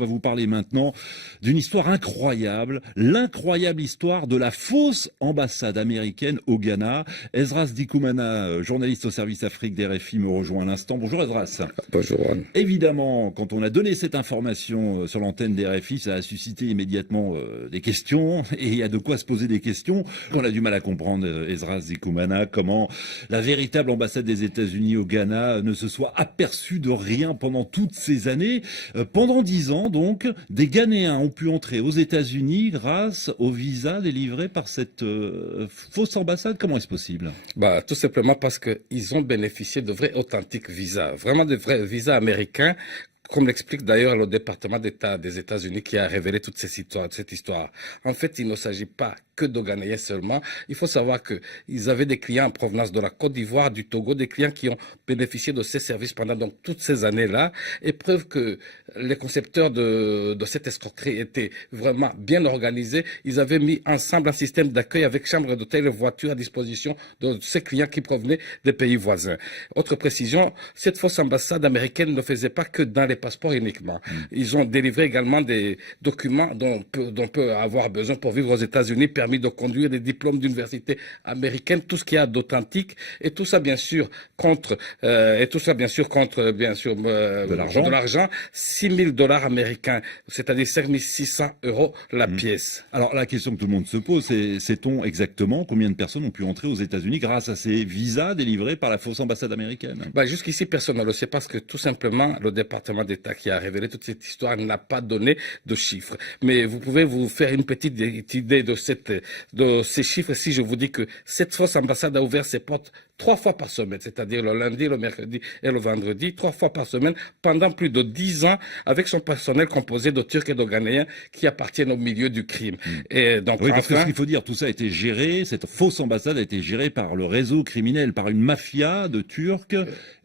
On va vous parler maintenant d'une histoire incroyable, l'incroyable histoire de la fausse ambassade américaine au Ghana. Esdras Dikoumana, journaliste au service Afrique d'RFI, me rejoint à l'instant. Bonjour Esdras. Bonjour. Évidemment, quand on a donné cette information sur l'antenne d'RFI, ça a suscité immédiatement des questions, et il y a de quoi se poser des questions. On a du mal à comprendre, Esdras Dikoumana, comment la véritable ambassade des États-Unis au Ghana ne se soit aperçue de rien pendant toutes ces années. Pendant 10 ans, donc, des Ghanéens ont pu entrer aux États-Unis grâce au visa délivré par cette fausse ambassade. Comment est-ce possible? Tout simplement parce qu'ils ont bénéficié de vrais authentiques visas, vraiment de vrais visas américains, comme l'explique d'ailleurs le département d'État des États-Unis qui a révélé toute cette histoire. En fait, il ne s'agit pas que de Ghanéens seulement. Il faut savoir qu'ils avaient des clients en provenance de la Côte d'Ivoire, du Togo, des clients qui ont bénéficié de ces services pendant donc toutes ces années-là. Et preuve que les concepteurs de cette escroquerie étaient vraiment bien organisés. Ils avaient mis ensemble un système d'accueil avec chambre d'hôtel et voiture à disposition de ces clients qui provenaient des pays voisins. Autre précision, cette fausse ambassade américaine ne faisait pas que dans les passeports uniquement. Ils ont délivré également des documents dont on peut avoir besoin pour vivre aux États-Unis, permis de conduire, des diplômes d'université américaine, tout ce qu'il y a d'authentique, et tout ça bien sûr contre de l'argent, $6 000 américains, c'est-à-dire 5 600 € la pièce. Alors la question que tout le monde se pose, c'est sait-on exactement combien de personnes ont pu entrer aux États-Unis grâce à ces visas délivrés par la fausse ambassade américaine? Jusqu'ici, personne ne le sait parce que tout simplement, le département d'État qui a révélé toute cette histoire n'a pas donné de chiffres. Mais vous pouvez vous faire une petite idée de ces chiffres si je vous dis que cette fausse ambassade a ouvert ses portes 3 fois par semaine, c'est-à-dire le lundi, le mercredi et le vendredi, 3 fois par semaine pendant plus de 10 ans avec son personnel composé de Turcs et de Ghanéens qui appartiennent au milieu du crime. Et donc, oui, parce que ce qu'il faut dire, tout ça a été géré, cette fausse ambassade a été gérée par le réseau criminel, par une mafia de Turcs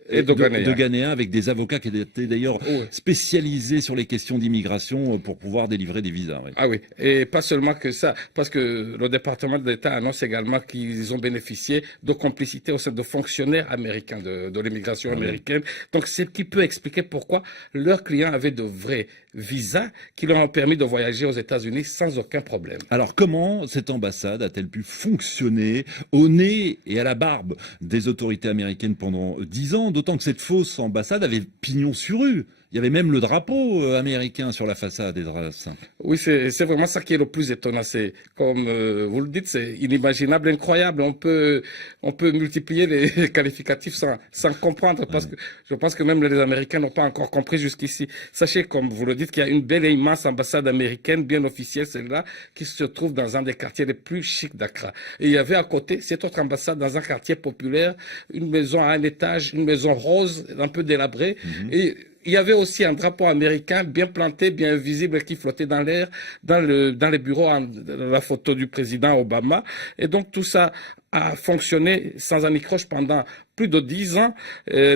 et de Ghanéens, avec des avocats qui étaient d'ailleurs spécialisés sur les questions d'immigration pour pouvoir délivrer des visas. Oui. Ah oui, et pas seulement que ça, parce que le département de l'État annonce également qu'ils ont bénéficié de complicité au sein de fonctionnaires américains, de l'immigration américaine. Donc c'est ce qui peut expliquer pourquoi leurs clients avaient de vrais visas qui leur ont permis de voyager aux États-Unis sans aucun problème. Alors comment cette ambassade a-t-elle pu fonctionner au nez et à la barbe des autorités américaines pendant 10 ans? D'autant que cette fausse ambassade avait pignon sur rue. Il y avait même le drapeau américain sur la façade, Esdras. Oui, c'est vraiment ça qui est le plus étonnant. C'est, comme vous le dites, c'est inimaginable, incroyable. On peut multiplier les qualificatifs sans comprendre, parce que je pense que même les Américains n'ont pas encore compris jusqu'ici. Sachez, comme vous le dites, qu'il y a une belle et immense ambassade américaine, bien officielle, celle-là, qui se trouve dans un des quartiers les plus chics d'Accra. Et il y avait à côté cette autre ambassade dans un quartier populaire, une maison à un étage, une maison rose, un peu délabrée, et il y avait aussi un drapeau américain bien planté, bien visible, qui flottait dans l'air, dans les bureaux, la photo du président Obama. Et donc tout ça a fonctionné sans anicroche pendant plus de 10 ans.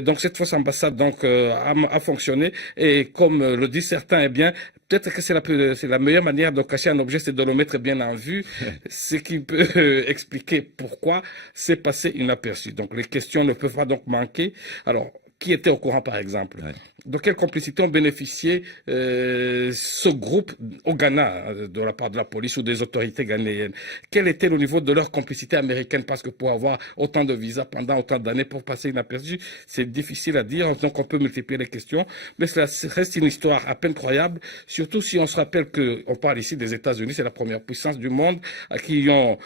Donc cette fausse ambassade a fonctionné. Et comme le disent certains, peut-être que c'est la meilleure manière de cacher un objet, c'est de le mettre bien en vue, ce qui peut expliquer pourquoi c'est passé inaperçu. Donc les questions ne peuvent pas donc manquer. Alors, qui était au courant, par exemple? De quelle complicité ont bénéficié ce groupe au Ghana de la part de la police ou des autorités ghanéennes? Quel était le niveau de leur complicité américaine? Parce que pour avoir autant de visas pendant autant d'années pour passer inaperçu, c'est difficile à dire. Donc on peut multiplier les questions, mais cela reste une histoire à peine croyable, surtout si on se rappelle qu'on parle ici des États-Unis, c'est la première puissance du monde, qui ont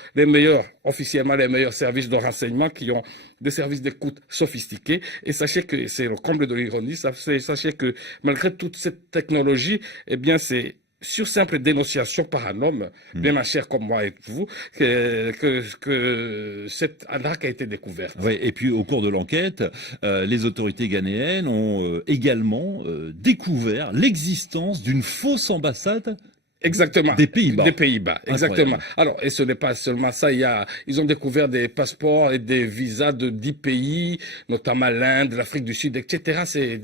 officiellement les meilleurs services de renseignement, qui ont des services d'écoute sophistiqués. Et sachez que c'est le comble de l'ironie. Sachez que malgré toute cette technologie, c'est sur simple dénonciation par un homme, bien en chair comme moi et vous, que cette arnaque a été découverte. Oui, et puis au cours de l'enquête, les autorités ghanéennes ont également découvert l'existence d'une fausse ambassade. Exactement. Des Pays-Bas. Des Pays-Bas, exactement. Alors, et ce n'est pas seulement ça, ils ont découvert des passeports et des visas de 10 pays, notamment l'Inde, l'Afrique du Sud, etc. C'est